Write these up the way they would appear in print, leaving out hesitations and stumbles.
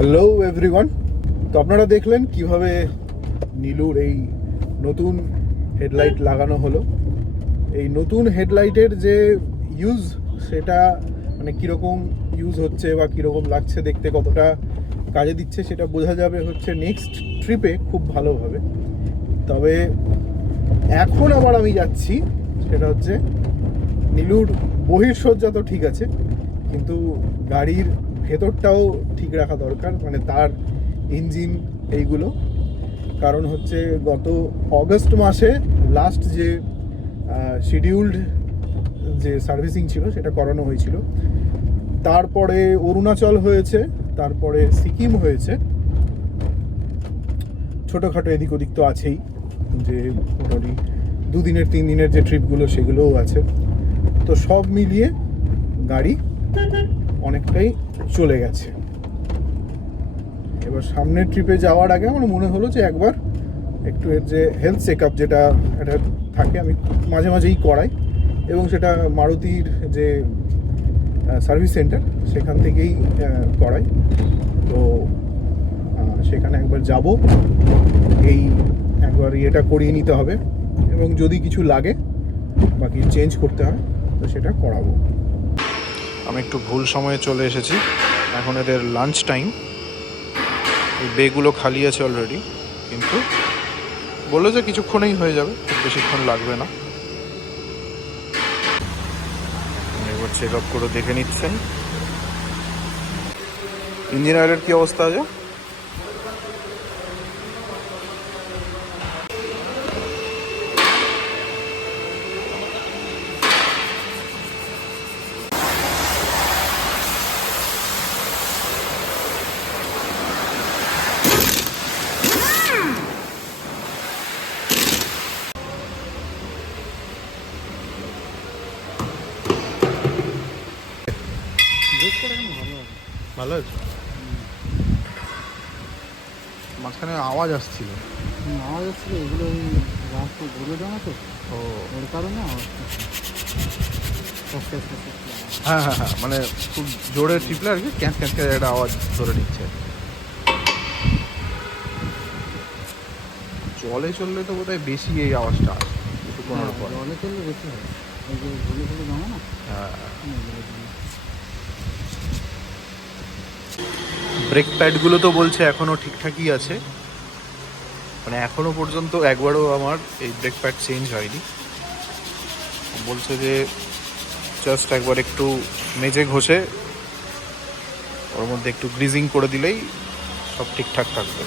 Hello everyone. তো আপনারা দেখলেন কিভাবে নীলুর এই নতুন হেডলাইট লাগানো হলো। এই নতুন হেডলাইটের যে ইউজ, সেটা মানে কীরকম ইউজ হচ্ছে বা কীরকম লাগছে দেখতে, কতটা কাজে দিচ্ছে, সেটা বোঝা যাবে হচ্ছে নেক্সট ট্রিপে খুব ভালোভাবে। তবে এখন আবার আমি যাচ্ছি, সেটা হচ্ছে নীলুর বহিঃসজ্জা তো ঠিক আছে, কিন্তু গাড়ির ভেতরটাও ঠিক রাখা দরকার, মানে তার ইঞ্জিন এইগুলো। কারণ হচ্ছে গত অগস্ট মাসে লাস্ট যে শিডিউলড যে সার্ভিসিং ছিল সেটা করানো হয়েছিল। তারপরে অরুণাচল হয়েছে, তারপরে সিকিম হয়েছে, ছোটোখাটো এদিক ওদিক তো আছেই, যে মোটামুটি 2 দিনের 3 দিনের যে ট্রিপগুলো সেগুলোও আছে। তো সব মিলিয়ে গাড়ি অনেকটাই চলে গেছে। এবার সামনের ট্রিপে যাওয়ার আগে আমার মনে হলো যে একবার একটু এর যে হেলথ চেক আপ, যেটা এটা থাকে, আমি মাঝে মাঝেই করাই, এবং সেটা মারুতির যে সার্ভিস সেন্টার সেখান থেকেই করাই। তো সেখানে একবার যাব, এই একবার ইয়েটা করিয়ে নিতে হবে, এবং যদি কিছু লাগে বাকি চেঞ্জ করতে হয় তো সেটা করাবো। আমি একটু ভুল সময়ে চলে এসেছি, এখন এদের লাঞ্চ টাইম। এই বেগুলো খালি আছে অলরেডি, কিন্তু বললো যে কিছুক্ষণেই হয়ে যাবে, খুব বেশিক্ষণ লাগবে না। একবার চেক আপ করে দেখে নিচ্ছেন ইঞ্জিন অয়েলের কী অবস্থা আছে। ভালো আছে, মাঝখানে আওয়াজ আসছিল। এগুলো ওই রাস্তা ঘুরে দেওয়া তো, ওর কারণে হ্যাঁ হ্যাঁ হ্যাঁ, মানে খুব জোরে টিপলে আর কি, ক্যাঁচ ক্যাঁচ ক্যাঁচ একটা আওয়াজ ধরে নিচ্ছে। জলে চললে তো বোধহয় বেশি এই আওয়াজটা আসে কিছুক্ষণের পর। জলে চললে বেশি হয়, এই যে ঘুরে ঘুরে জমা না। হ্যাঁ, ব্রেক প্যাডগুলো তো বলছে এখনও ঠিকঠাকই আছে, মানে এখনও পর্যন্ত একবারও আমার এই ব্রেক প্যাড চেঞ্জ হয়নি। বলছে যে জাস্ট একবার একটু মেজে ঘষে ওর মধ্যে একটু গ্রিজিং করে দিলেই সব ঠিকঠাক থাকবে।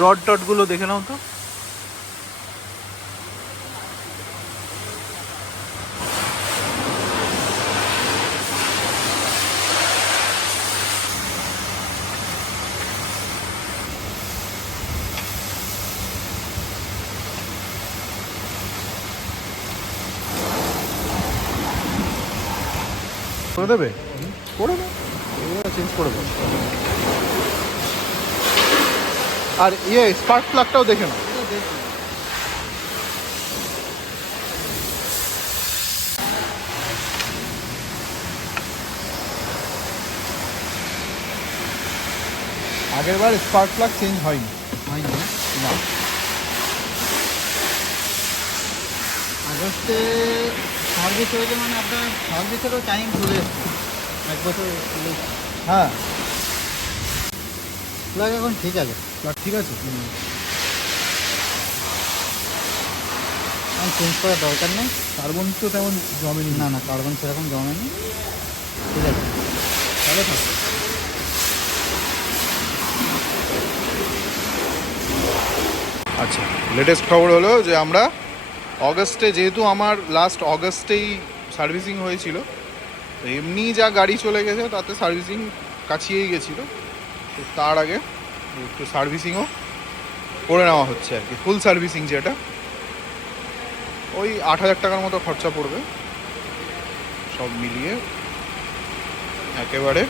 রড টডগুলো দেখে নাও তো। করে দেবে, করে দেবে, চেঞ্জ করে দেবে। আর ইয়ে স্পার্ক প্লাগটাও দেখে নাও। আগের বার স্পার্ক প্লাগ চেঞ্জ হয়নি না। আগস্টে সার্ভিস হয়েছে মানে আপনার সার্ভিসেরও টাইম চলে এসছে, 1 বছর চলে এসছে। হ্যাঁ, প্লাগ এখন ঠিক আছে, ঠিক আছে। এখন চেঞ্জ করার দরকার নেই। কার্বন তো তেমন জমেনি। না না, কার্বন সেরকম জমেনি, ঠিক আছে। ভালো থাকে। আচ্ছা, লেটেস্ট খবর হলো যে আমরা অগস্টে, যেহেতু আমার লাস্ট অগস্টেই সার্ভিসিং হয়েছিল, তো এমনি যা গাড়ি চলে গেছে তাতে সার্ভিসিং কাছিয়েই গেছিলো, তো তার আগে একটু সার্ভিসিংও করে নেওয়া হচ্ছে আর কি। ফুল সার্ভিসিং যেটা, ওই 8,000 টাকার মতো খরচা পড়বে সব মিলিয়ে একেবারে।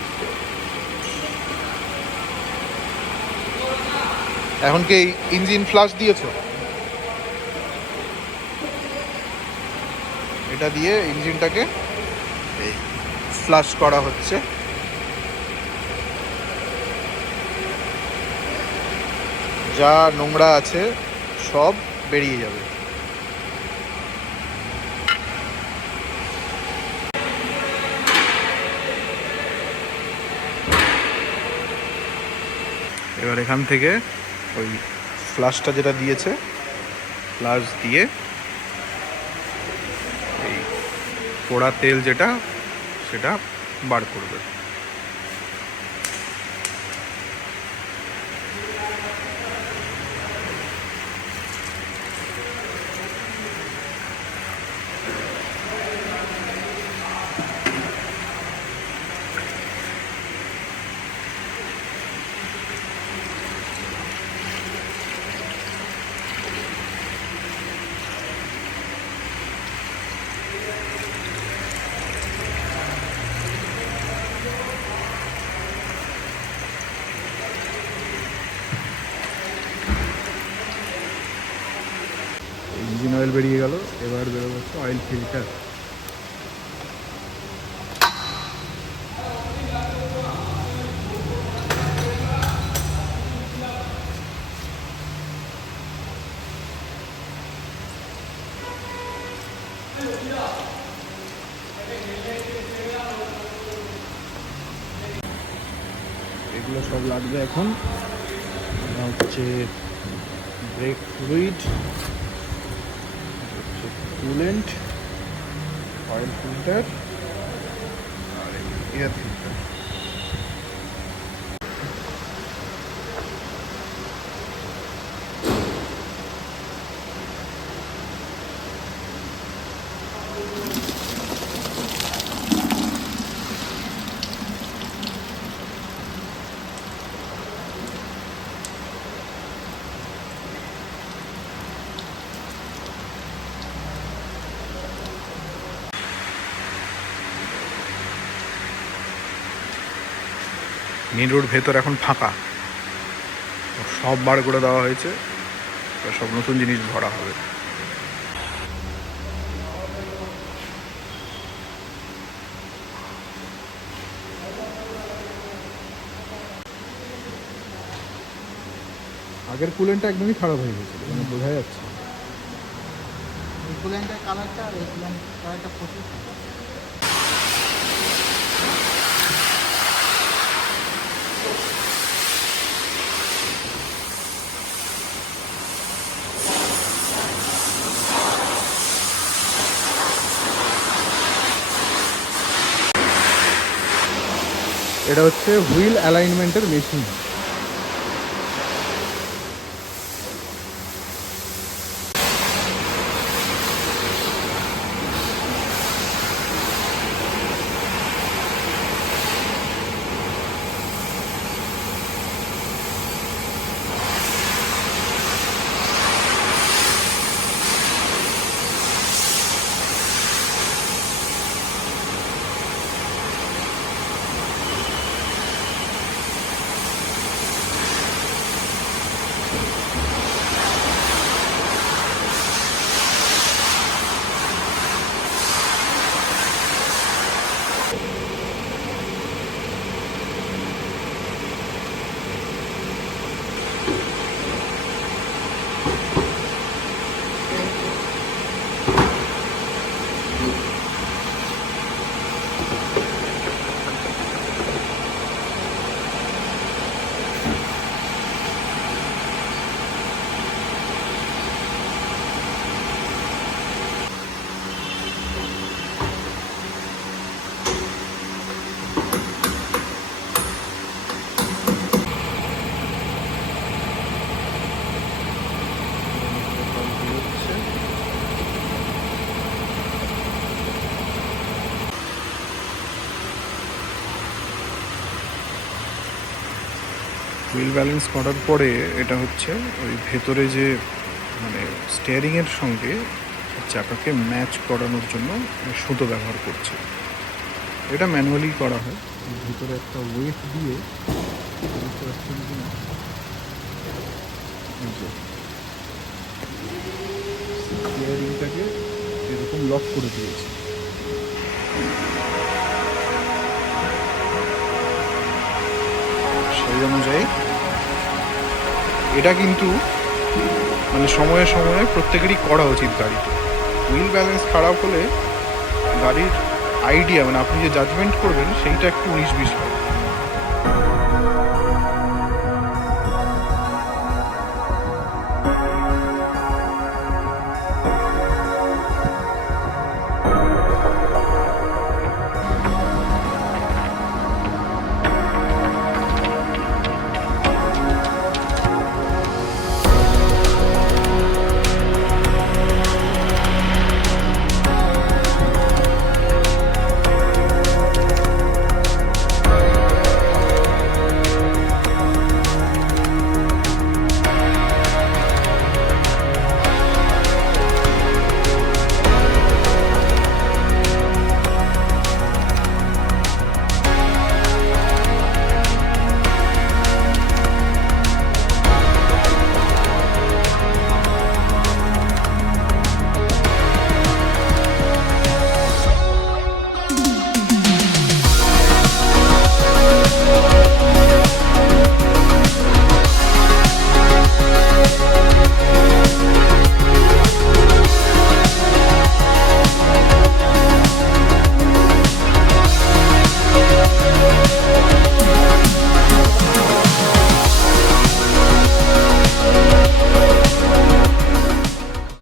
এখন কি ইঞ্জিন ফ্লাশ দিয়েছো? এটা দিয়ে ইঞ্জিনটাকে ফ্লাশ করা হচ্ছে। যা নোংরা আছে সব বেরিয়ে যাবে। এবার এখান থেকে ওই ফ্লাশটা যেটা দিয়েছে, ফ্লাশ দিয়ে এই পোড়া তেল যেটা, সেটা বার করবে। ইঞ্জিন অয়েল বেরিয়ে গেল, এবার বেরোবে হচ্ছে অয়েল ফিল্টার। এগুলো সব লাগবে এখন। এটা হচ্ছে ব্রেক ফ্লুইড, হচ্ছে কুলেন্ট, অয়েল ফিল্টার আর এয়ার ফিল্টার। নিরুর ভেতর এখন ফাঁকা, সব বার করে দেওয়া হয়েছে, সব নতুন জিনিস ভরা হবে। আগের কুলেন্টটা একদমই খারাপ হয়ে গেছিল, মানে বোঝা যাচ্ছে। এই কুলেন্টের কালারটা আর এই কুলেন্টের কালারটা প্রচুর সুন্দর। এটা হচ্ছে হুইল অ্যালাইনমেন্টের মেশিন। হুইল ব্যালেন্স করার পরে এটা হচ্ছে ওই ভেতরে যে মানে স্টিয়ারিংয়ের সঙ্গে চাকাকে ম্যাচ করানোর জন্য সুতো ব্যবহার করছে। এটা ম্যানুয়ালি করা হয়। এর ভিতরে একটা ওয়েট দিয়ে বুঝতে পারছেন কি না, এই যে স্টিয়ারিংটাকে এরকম লক করে দিয়েছে। সেই অনুযায়ী এটা কিন্তু মানে সময়ে সময়ে প্রত্যেকেরই করা উচিত গাড়িতে। হুইল ব্যালেন্স খারাপ হলে গাড়ির আইডিয়া মানে আপনি যে জাজমেন্ট করবেন সেইটা একটু 19-20 হয়।